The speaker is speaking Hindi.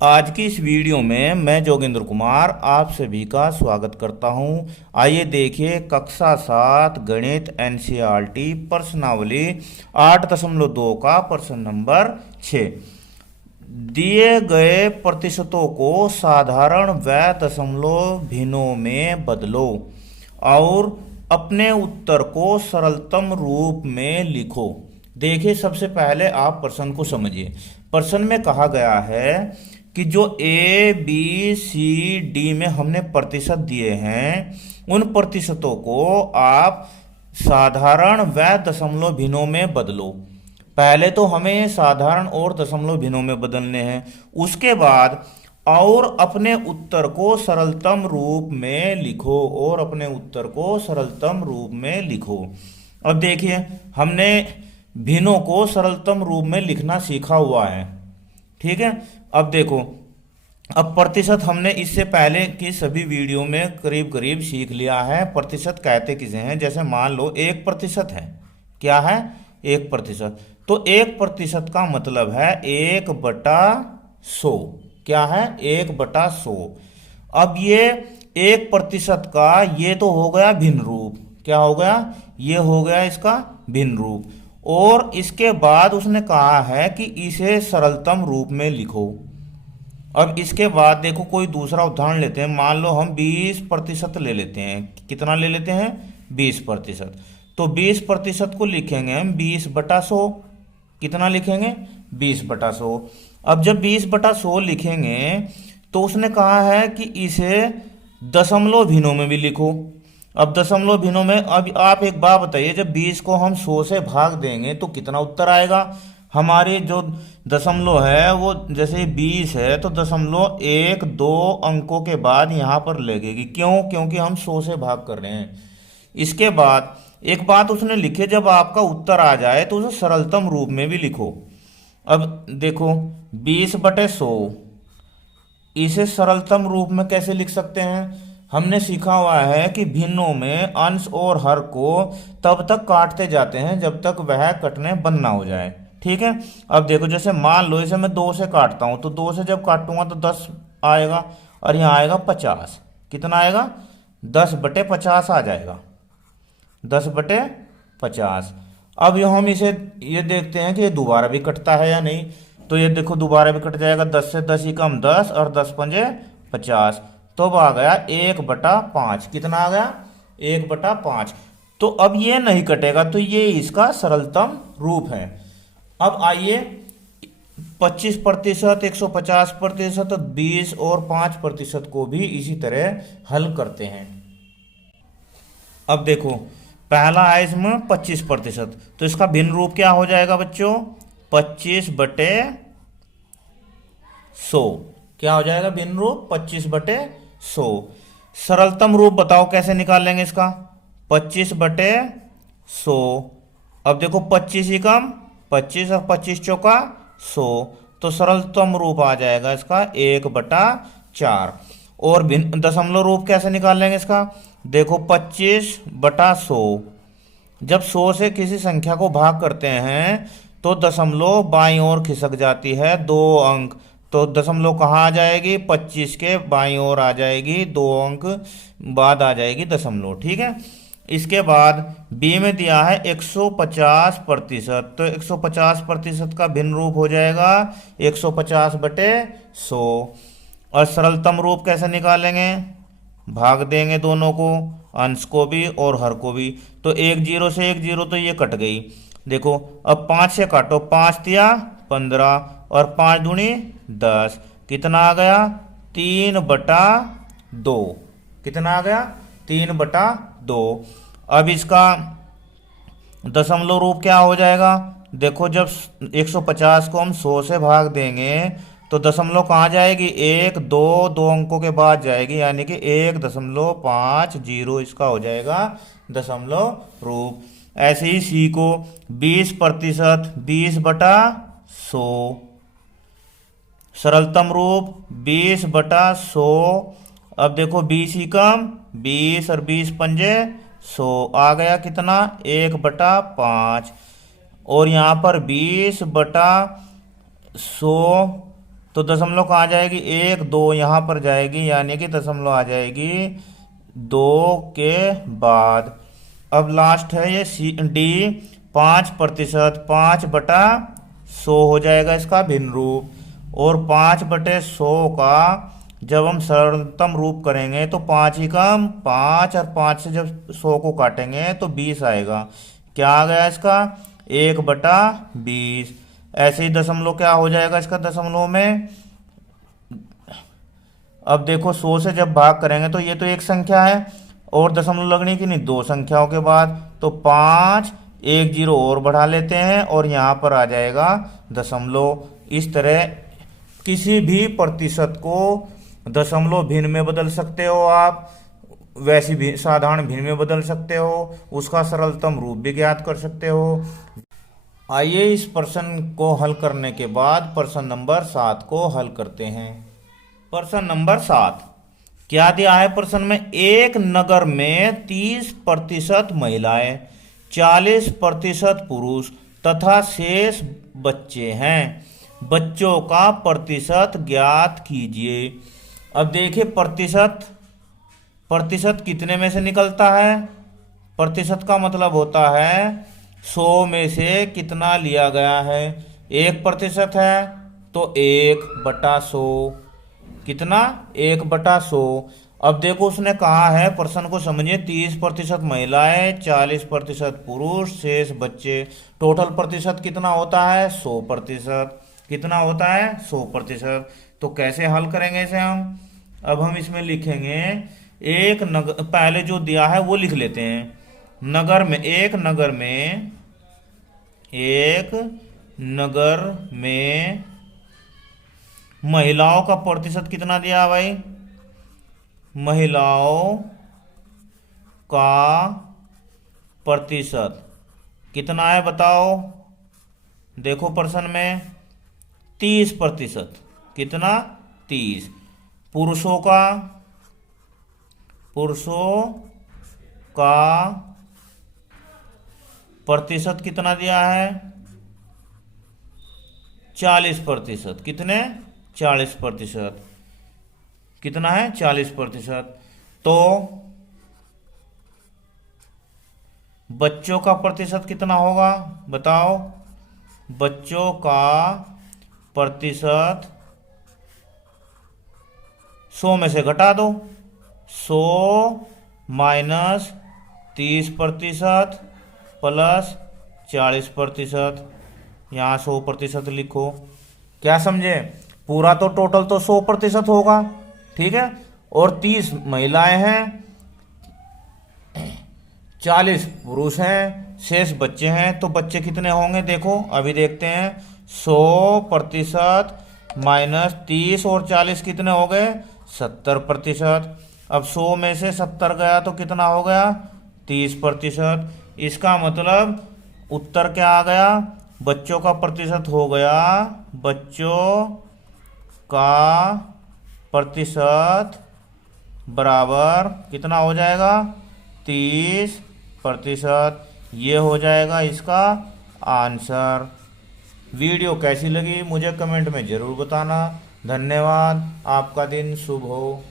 आज की इस वीडियो में मैं जोगिंद्र कुमार आप सभी का स्वागत करता हूं। आइए देखिए कक्षा 7 गणित एनसीईआरटी प्रश्नावली 8.2 का प्रश्न नंबर 6। दिए गए प्रतिशतों को साधारण व दशमलव भिन्नों में बदलो और अपने उत्तर को सरलतम रूप में लिखो। देखिए सबसे पहले आप प्रश्न को समझिए। प्रश्न में कहा गया है कि जो ए बी सी डी में हमने प्रतिशत दिए हैं उन प्रतिशतों को आप साधारण व दशमलव भिन्नों में बदलो। पहले तो हमें साधारण और दशमलव भिन्नों में बदलने हैं, उसके बाद और अपने उत्तर को सरलतम रूप में लिखो और अपने उत्तर को सरलतम रूप में लिखो। अब देखिए हमने भिन्नों को सरलतम रूप में लिखना सीखा हुआ है, ठीक है। अब देखो, अब प्रतिशत हमने इससे पहले की सभी वीडियो में करीब करीब सीख लिया है। प्रतिशत कहते किसे हैं, जैसे मान लो 1% है। क्या है? 1%। तो 1% का मतलब है 1/100। क्या है? 1/100। अब ये 1% का ये तो हो गया भिन्न रूप। क्या हो गया? ये हो गया इसका भिन्न रूप। और इसके बाद उसने कहा है कि इसे सरलतम रूप में लिखो। अब इसके बाद देखो कोई दूसरा उदाहरण लेते हैं। मान लो हम 20% ले लेते हैं। कितना ले लेते हैं? 20%। तो 20% को लिखेंगे हम 20/100। कितना लिखेंगे? 20/100। अब जब 20/100 लिखेंगे तो उसने कहा है कि इसे दशमलव भिन्नों में भी लिखो। अब दशमलव भिन्नों में, अब आप एक बात बताइए, जब 20 को हम 100 से भाग देंगे तो कितना उत्तर आएगा? हमारे जो दशमलव है वो जैसे 20 है तो दशमलव 1-2 अंकों के बाद यहाँ पर लगेगी। क्यों? क्योंकि हम 100 से भाग कर रहे हैं। इसके बाद एक बात उसने लिखी, जब आपका उत्तर आ जाए तो उसे सरलतम रूप में भी लिखो। अब देखो 20/100 इसे सरलतम रूप में कैसे लिख सकते हैं? हमने सीखा हुआ है कि भिन्नों में अंश और हर को तब तक काटते जाते हैं जब तक वह कटने बंद ना हो जाए, ठीक है। अब देखो जैसे मान लो इसे मैं 2 से काटता हूं तो 2 से जब काटूंगा तो 10 आएगा और यहाँ आएगा 50। कितना आएगा? 10/50 आ जाएगा। 10/50। अब ये हम इसे ये देखते हैं कि ये दोबारा भी कटता है या नहीं। तो ये देखो दोबारा भी कट जाएगा। 10 से 10 ही कम 10 और 10×5 50। तो अब आ गया 1/5। कितना आ गया? 1/5। तो अब ये नहीं कटेगा तो ये इसका सरलतम रूप है। अब आइए 25%, 150%, 20 और 5% को भी इसी तरह हल करते हैं। अब देखो पहला है इसमें 25%, तो इसका भिन्न रूप क्या हो जाएगा बच्चों? 25/100। क्या हो जाएगा भिन्न रूप? 25/100। सरलतम रूप बताओ कैसे निकालेंगे इसका? 25/100। अब देखो 25 ही कम 25 और 25 चौका 100, तो सरलतम रूप आ जाएगा इसका 1/4। और भिन्न दशमलव रूप कैसे निकालेंगे इसका? देखो 25/100, जब 100 से किसी संख्या को भाग करते हैं तो दशमलव बाईं ओर खिसक जाती है 2 अंक। तो दशमलव कहाँ आ जाएगी? 25 के बाईं ओर आ जाएगी, 2 अंक बाद आ जाएगी दशमलव, ठीक है। इसके बाद बी में दिया है 150%, तो 150% का भिन्न रूप हो जाएगा 150/100। और सरलतम रूप कैसे निकालेंगे? भाग देंगे दोनों को, अंश को भी और हर को भी। तो 1 0 से 1 0 तो ये कट गई। देखो अब 5 से काटो, 5 तिया 15 और 5 दूनी 10। कितना आ गया? 3/2। कितना आ गया? 3/2। अब इसका दशमलव रूप क्या हो जाएगा? देखो जब 150 को हम 100 से भाग देंगे तो दशमलव कहाँ जाएगी? 1 2 2 अंकों के बाद जाएगी, यानी कि 1.50 इसका हो जाएगा दशमलव रूप। ऐसे ही सी को 20%, 20/100। सरलतम रूप 20/100। अब देखो 20 ही कम 20 और 20×5 100 आ गया। कितना? 1/5। और यहाँ पर 20/100, तो दशमलव कहाँ जाएगी, 1 2 यहाँ पर जाएगी, यानी कि दशमलव आ जाएगी 2 के बाद। अब लास्ट है ये सी डी, 5%, 5/100 हो जाएगा इसका भिन्न रूप। और 5/100 का जब हम सरलतम रूप करेंगे तो 5 ही कम 5, और 5 से जब 100 को काटेंगे तो 20 आएगा। क्या आ गया इसका, 1/20। ऐसे ही दशमलव क्या हो जाएगा इसका दशमलव में। अब देखो 100 से जब भाग करेंगे तो ये तो एक संख्या है और दशमलव लगनी कि नहीं, 2 संख्याओं के बाद। तो 5, 1 0 और बढ़ा लेते हैं और यहाँ पर आ जाएगा दशमलव। इस तरह किसी भी प्रतिशत को दशमलव भिन्न में बदल सकते हो आप, वैसी भी साधारण भिन्न में बदल सकते हो, उसका सरलतम रूप भी ज्ञात कर सकते हो। आइए इस प्रश्न को हल करने के बाद प्रश्न नंबर 7 को हल करते हैं। प्रश्न नंबर 7 क्या दिया है प्रश्न में, एक नगर में 30% महिलाएं, 40% पुरुष तथा शेष बच्चे हैं। बच्चों का प्रतिशत ज्ञात कीजिए। अब देखिए प्रतिशत कितने में से निकलता है। प्रतिशत का मतलब होता है 100 में से कितना लिया गया है। 1% है तो 1/100, कितना, 1/100। अब देखो उसने कहा है, प्रश्न को समझिए, 30% महिलाएं, 40% पुरुष, शेष बच्चे। टोटल प्रतिशत कितना होता है, 100%। कितना होता है, 100%। तो कैसे हल करेंगे इसे हम। अब हम इसमें लिखेंगे एक नगर, पहले जो दिया है वो लिख लेते हैं। नगर में, एक नगर में महिलाओं का प्रतिशत कितना दिया भाई, महिलाओं का प्रतिशत कितना है बताओ। देखो प्रश्न में 30%, कितना, 30। पुरुषों का प्रतिशत कितना दिया है, 40%। कितने, 40%। कितना है, 40%। तो बच्चों का प्रतिशत कितना होगा बताओ। बच्चों का प्रतिशत 100 में से घटा दो, 100 माइनस 30% प्लस 40%। यहाँ 100% लिखो। क्या समझे, पूरा तो टोटल तो 100% होगा, ठीक है। और 30 महिलाएं हैं, 40 पुरुष हैं, शेष बच्चे हैं। तो बच्चे कितने होंगे देखो, अभी देखते हैं। 100% माइनस 30 और 40 कितने हो गए, 70%। अब 100 में से 70 गया तो कितना हो गया, 30%। इसका मतलब उत्तर क्या आ गया, बच्चों का प्रतिशत हो गया, बच्चों का प्रतिशत बराबर कितना हो जाएगा, 30%। ये हो जाएगा इसका आंसर। वीडियो कैसी लगी मुझे कमेंट में ज़रूर बताना। धन्यवाद, आपका दिन शुभ हो।